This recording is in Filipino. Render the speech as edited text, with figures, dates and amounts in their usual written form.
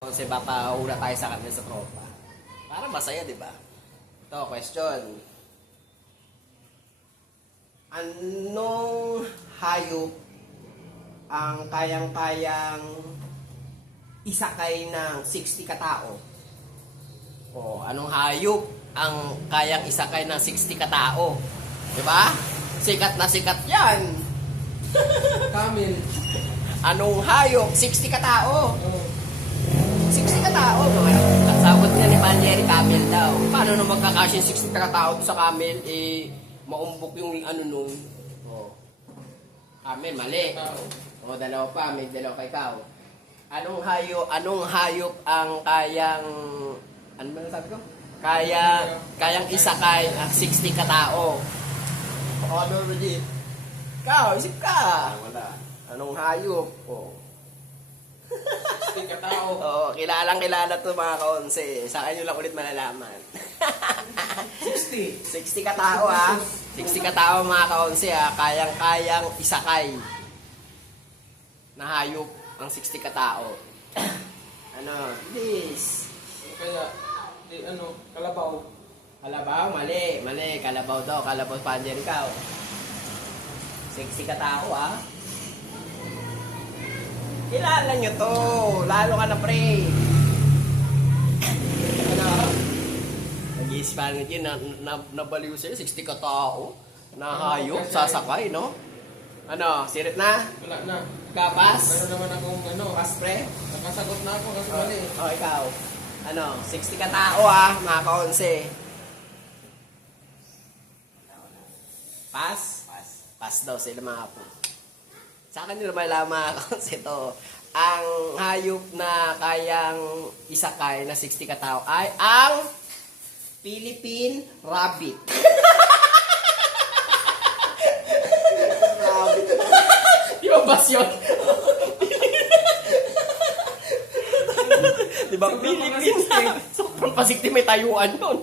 Kasi papauna tayo sa kanila sa tropa. Para masaya, di ba? Ito, question. Anong hayop ang kayang-kayang isakay ng 60 katao? O, anong hayop ang kayang isakay ng 60 katao? Di ba? Sikat na sikat yan. Camel. Anong hayop? 60 katao. Oh. 60 katao. Kasabot nga ni Palmieri, camel daw. Paano na magkakasya yung 60 katao sa camel? Eh, maumbok yung ano nun. Oh. Camel, mali. O, dalawa pa. May dalawa kay ikaw. Anong hayop ang kayang, ano ba nasabi ko? Kayang isakay ang 60 katao. O, ano, Reggie? Ikaw, isip ka. Wala. Anong hayop? O. Stick ka tao. Oo, kilala to mga kaonse. Sa akin nyo lang ulit malalaman. 60. 60 katao ha. 60 katao mga kaonse ha. Kayang-kayang isakay na hayop ang 60 katao. Ano? Please. Kaya, kalabaw. Kalabaw? Mali. Mali. Kalabaw daw. Kalabaw Panjer ikaw. 60 katao ha. Kilala nyo to. Lalo ka na pre. Ano? Nag-iisip pa rin yun. Nabaliw sa'yo. 60 katao. Na hayop. Sasakay, no? Ano? Sirit na? Wala na. Kapas? Meron naman akong Pas pre? nakasagot na ako kasi mali. Oh, ikaw. Ano? 60 katao ha. Mga kaonse. Pas? Pas daw sila mga po. Sa akin nila malaman mga kaonse to. Ang hayop na kayang isakay na 60 katao ay ang Philippine Rabbit. Rabbit. Di ba bas yun? Di ba Philippine? Sobrang pasikti may tayuan yun.